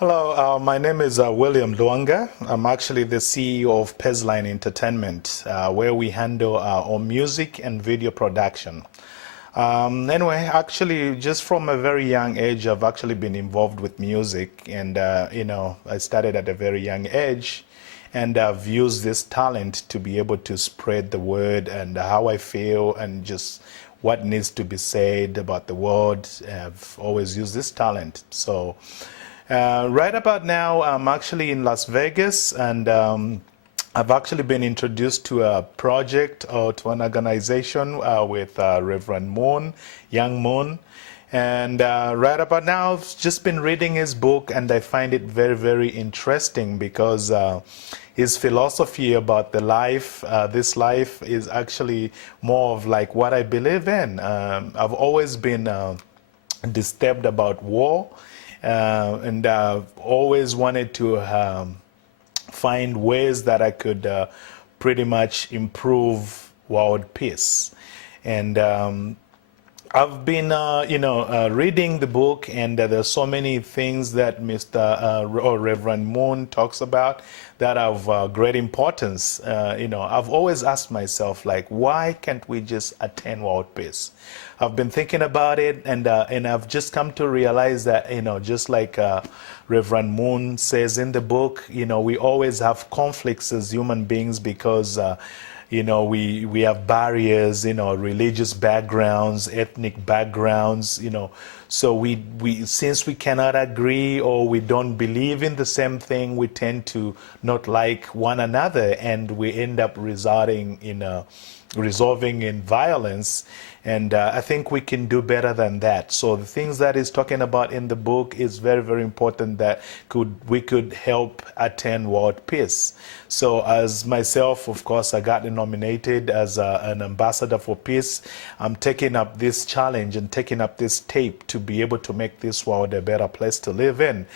Hello, my name is William Lwanga. I'm actually the CEO of Pezzline Entertainment, where we handle our music and video production. Anyway, actually, just from a very young age, I've actually been involved with music, and I started at a very young age, and I've used this talent to be able to spread the word and how I feel and just what needs to be said about the world. I've always used this talent. So. Right about now, I'm actually in Las Vegas, and I've actually been introduced to a project or to an organization with Reverend Moon, Young Moon. And right about now, I've just been reading his book, and I find it very, very interesting because his philosophy about the life, this life, is actually more of like what I believe in. I've always been disturbed about war. And always wanted to find ways that I could pretty much improve world peace. And I've been, reading the book, and there's so many things that or Reverend Moon talks about that are of great importance. I've always asked myself, like, why can't we just attain world peace? I've been thinking about it, and I've just come to realize that, just like Reverend Moon says in the book, we always have conflicts as human beings because we have barriers, religious backgrounds, ethnic backgrounds, so we since we cannot agree or we don't believe in the same thing, we tend to not like one another, and we end up resolving in violence. And I think we can do better than that. So the things that he's talking about in the book is very, very important that we could help attain world peace. So as myself, of course, I got nominated as an ambassador for peace. I'm taking up this challenge and taking up this tape to be able to make this world a better place to live in.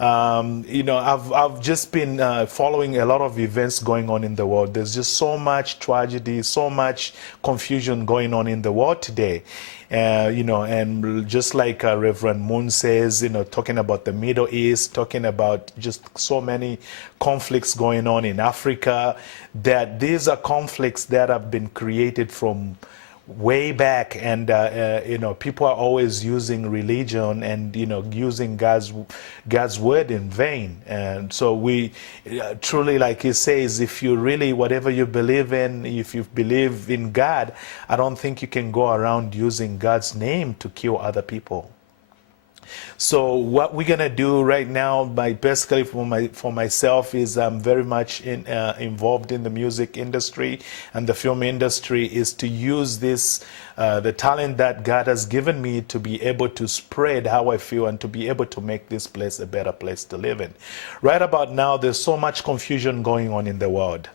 I've just been following a lot of events going on in the world. There's just so much tragedy, so much confusion going on in the world today. And just like Reverend Moon says, talking about the Middle East, talking about just so many conflicts going on in Africa, that these are conflicts that have been created from way back, and people are always using religion and using God's word in vain. And so we truly, like he says, if you really, whatever you believe in, if you believe in God, I don't think you can go around using God's name to kill other people. So what we're gonna do right now, basically for myself, is I'm very much involved in the music industry and the film industry, is to use this the talent that God has given me to be able to spread how I feel and to be able to make this place a better place to live in. Right about now, there's so much confusion going on in the world.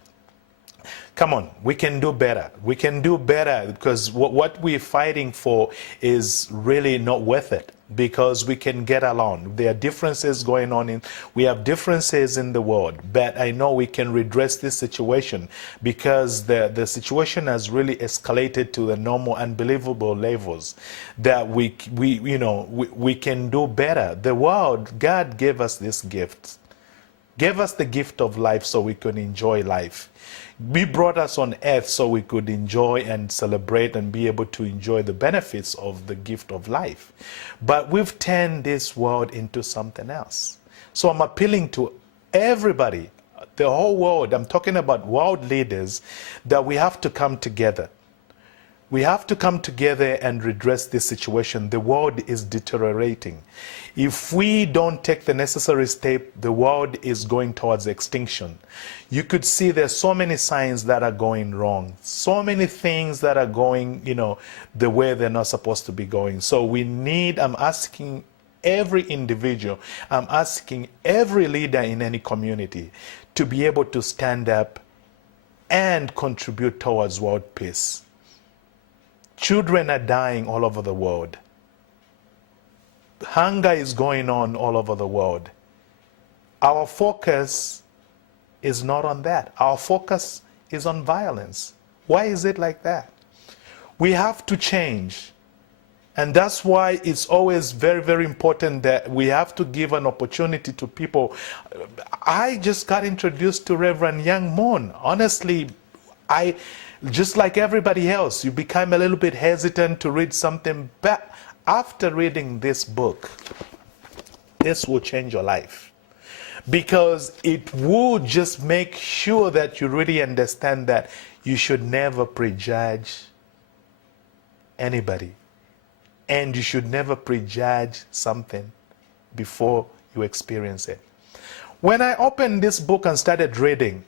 Come on, we can do better. We can do better, because what we're fighting for is really not worth it, because we can get along. There are differences going on we have differences in the world, but I know we can redress this situation, because the situation has really escalated to the normal, unbelievable levels that we can do better. The world, God gave us this gift. Gave us the gift of life so we could enjoy life. He brought us on earth so we could enjoy and celebrate and be able to enjoy the benefits of the gift of life. But we've turned this world into something else. So I'm appealing to everybody, the whole world. I'm talking about world leaders, that we have to come together. We have to come together and redress this situation. The world is deteriorating. If we don't take the necessary step, the world is going towards extinction. You could see there's so many signs that are going wrong. So many things that are going, the way they're not supposed to be going. So I'm asking every individual, I'm asking every leader in any community to be able to stand up and contribute towards world peace. Children are dying all over the world. Hunger is going on all over the world. Our focus is not on that. Our focus is on violence. Why is it like that? We have to change. And that's why it's always very, very important that we have to give an opportunity to people. I just got introduced to Reverend Young Moon. Honestly, I, just like everybody else, you become a little bit hesitant to read something. But after reading this book, this will change your life. Because it will just make sure that you really understand that you should never prejudge anybody. And you should never prejudge something before you experience it. When I opened this book and started reading,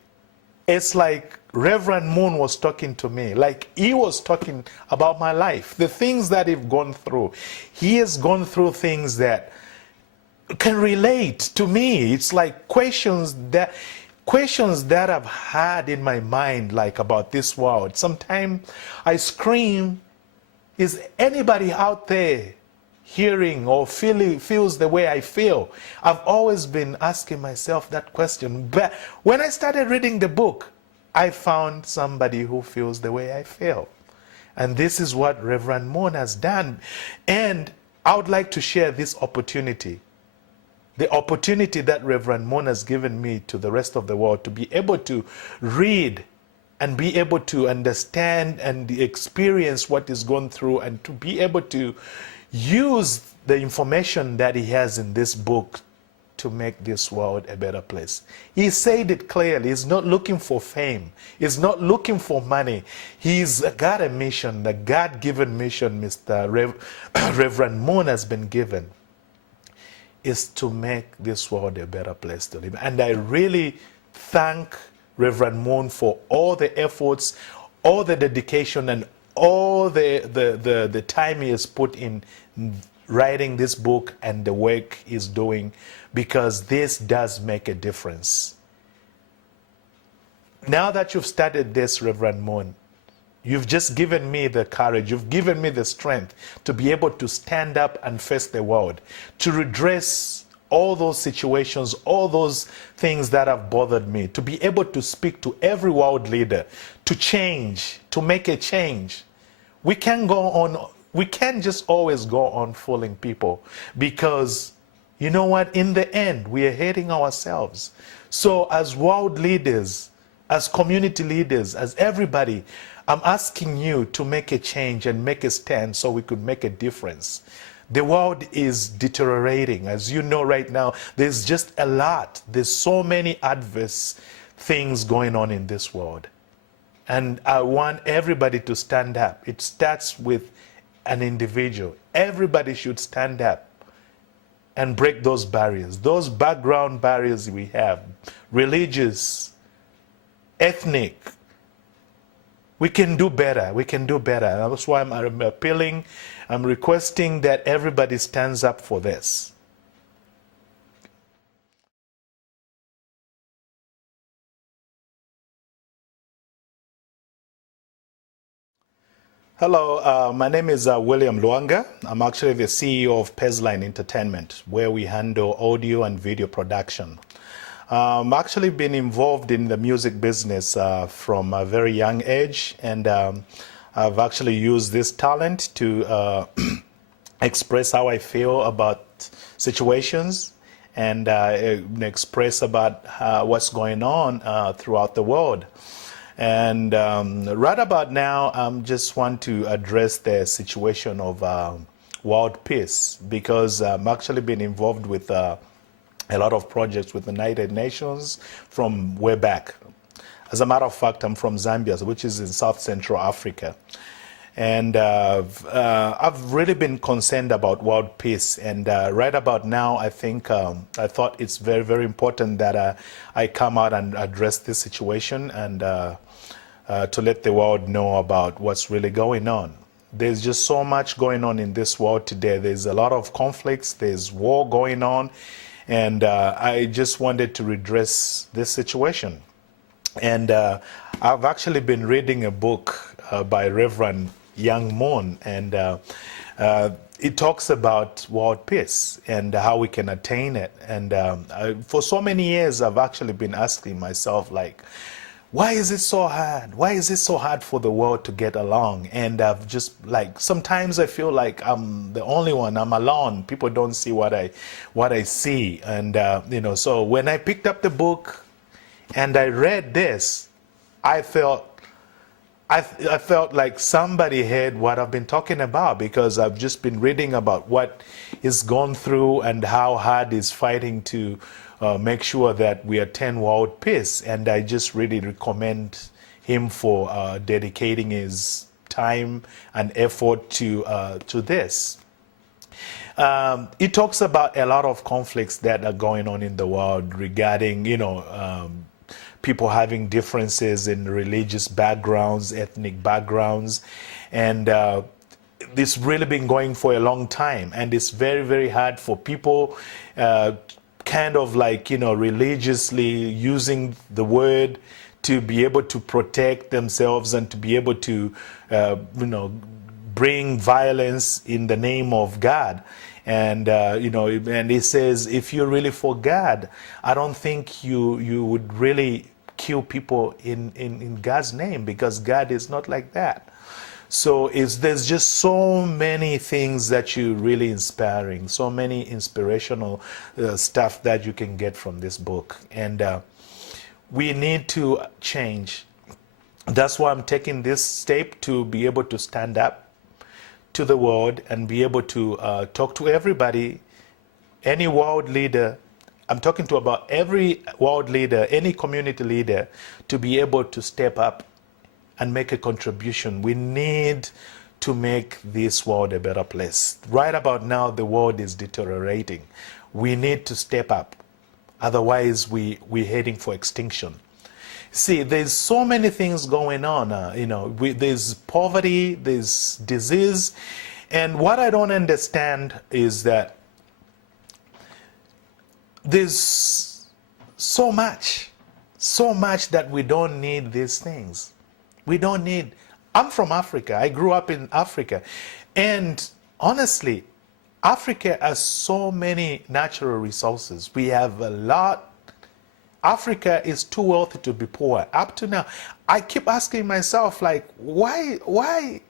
it's like Reverend Moon was talking to me. Like he was talking about my life, the things that he's gone through. He has gone through things that can relate to me. It's like questions that I've had in my mind, like about this world. Sometimes I scream, is anybody out there hearing or feels the way I feel? I've always been asking myself that question. But when I started reading the book, I found somebody who feels the way I feel. And this is what Reverend Moon has done. And I would like to share this opportunity. The opportunity that Reverend Moon has given me to the rest of the world to be able to read and be able to understand and experience what is going through, and to be able to use the information that he has in this book to make this world a better place. He said it clearly. He's not looking for fame. He's not looking for money. He's got a mission, the God-given mission Reverend Moon has been given, is to make this world a better place to live. And I really thank Reverend Moon for all the efforts, all the dedication, and all the time he has put in writing this book and the work he's doing, because this does make a difference. Now that you've started this, Reverend Moon, you've just given me the courage, you've given me the strength to be able to stand up and face the world, to redress all those situations, all those things that have bothered me, to be able to speak to every world leader, to change, to make a change. We can't just always go on fooling people, because you know what, in the end, we are hating ourselves. So as world leaders, as community leaders, as everybody, I'm asking you to make a change and make a stand so we could make a difference. The world is deteriorating. As you know right now, there's just a lot. There's so many adverse things going on in this world. And I want everybody to stand up. It starts with an individual. Everybody should stand up and break those barriers, those background barriers we have, religious, ethnic. We can do better. We can do better. And that's why I'm appealing, I'm requesting that everybody stands up for this. Hello, my name is William Lwanga. I'm actually the CEO of Pezzline Entertainment, where we handle audio and video production. I've actually been involved in the music business from a very young age, and I've actually used this talent to express how I feel about situations, and express about what's going on throughout the world. And right about now, I just want to address the situation of world peace, because I've actually been involved with a lot of projects with the United Nations from way back. As a matter of fact, I'm from Zambia, which is in South Central Africa. And I've really been concerned about world peace. And right about now, I think I thought it's very, very important that I come out and address this situation, and to let the world know about what's really going on. There's just so much going on in this world today. There's a lot of conflicts, there's war going on, and I just wanted to redress this situation. And I've actually been reading a book by Reverend Young Moon, and it talks about world peace and how we can attain it. And for so many years, I've actually been asking myself, like, why is it so hard? Why is it so hard for the world to get along? And I've just like, sometimes I feel like I'm the only one, I'm alone. People don't see what I see. And, so when I picked up the book and I read this, I felt like somebody heard what I've been talking about, because I've just been reading about what he's gone through and how hard he's fighting to make sure that we attain world peace. And I just really recommend him for dedicating his time and effort to this. It talks about a lot of conflicts that are going on in the world regarding, people having differences in religious backgrounds, ethnic backgrounds, and this really been going for a long time, and it's very, very hard for people kind of like, religiously using the word to be able to protect themselves and to be able to, bring violence in the name of God. And, and he says, if you're really for God, I don't think you would really kill people in God's name, because God is not like that. So there's just so many things that you really inspiring, so many inspirational stuff that you can get from this book. And we need to change. That's why I'm taking this step, to be able to stand up to the world and be able to talk to everybody, any world leader. I'm talking to about every world leader, any community leader, to be able to step up and make a contribution. We need to make this world a better place. Right about now, the world is deteriorating. We need to step up. Otherwise, we're heading for extinction. See, there's so many things going on. There's poverty, there's disease. And what I don't understand is that there's so much that we don't need these things. We don't need. I'm from Africa. I grew up in Africa. And honestly, Africa has so many natural resources. We have a lot. Africa is too wealthy to be poor. Up to now, I keep asking myself, like, why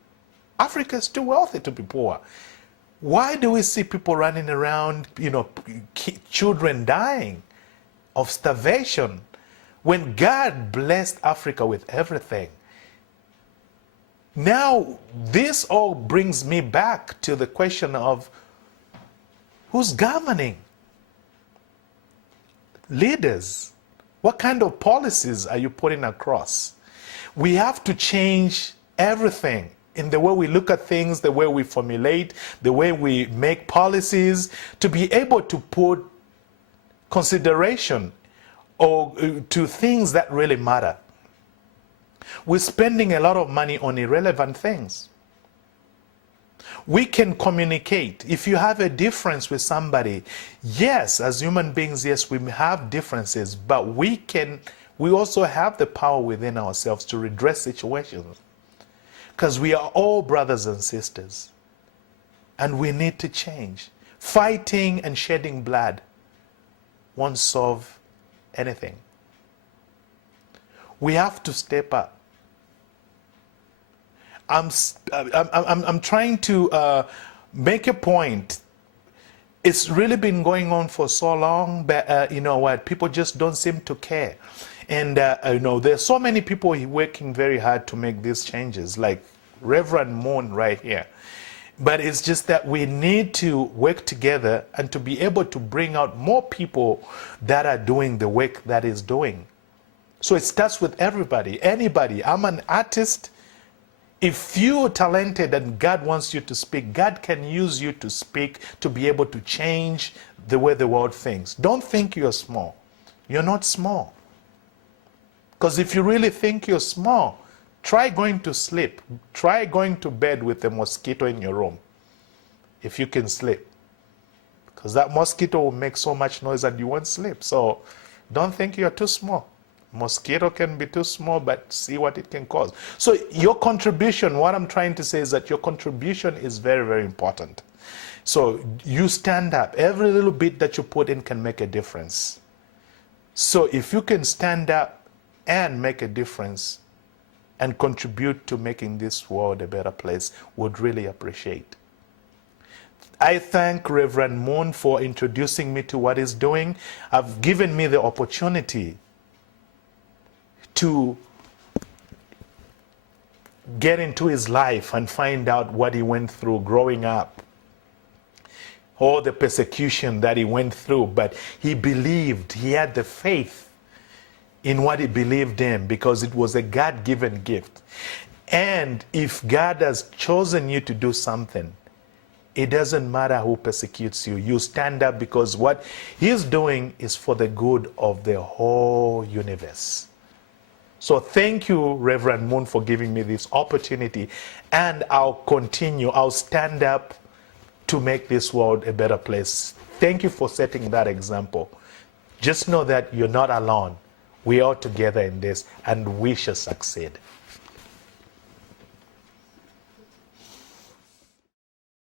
Africa is too wealthy to be poor? Why do we see people running around, children dying of starvation, when God blessed Africa with everything? Now, this all brings me back to the question of who's governing? Leaders. What kind of policies are you putting across? We have to change everything in the way we look at things, the way we formulate, the way we make policies, to be able to put consideration to things that really matter. We're spending a lot of money on irrelevant things. We can communicate. If you have a difference with somebody, yes, as human beings, yes, we have differences, but we also have the power within ourselves to redress situations, because we are all brothers and sisters, and we need to change. Fighting and shedding blood won't solve anything. We have to step up. I'm trying to make a point. It's really been going on for so long, but people just don't seem to care. And there's so many people working very hard to make these changes, like Reverend Moon right here. But it's just that we need to work together and to be able to bring out more people that are doing the work that is doing. So it starts with everybody, anybody. I'm an artist. If you're talented and God wants you to speak, God can use you to speak, to be able to change the way the world thinks. Don't think you're small. You're not small. Because if you really think you're small, try going to sleep. Try going to bed with a mosquito in your room, if you can sleep. Because that mosquito will make so much noise and you won't sleep. So don't think you're too small. Mosquito can be too small, but see what it can cause. So your contribution, what I'm trying to say is that your contribution is very, very important. So you stand up. Every little bit that you put in can make a difference. So if you can stand up and make a difference and contribute to making this world a better place, would really appreciate. I thank Reverend Moon for introducing me to what he's doing. I've given me the opportunity to get into his life and find out what he went through growing up, all the persecution that he went through, but he believed, he had the faith in what he believed in because it was a God-given gift. And if God has chosen you to do something, it doesn't matter who persecutes you. You stand up because what he's doing is for the good of the whole universe. So thank you, Reverend Moon, for giving me this opportunity. And I'll continue. I'll stand up to make this world a better place. Thank you for setting that example. Just know that you're not alone. We are together in this, and we shall succeed.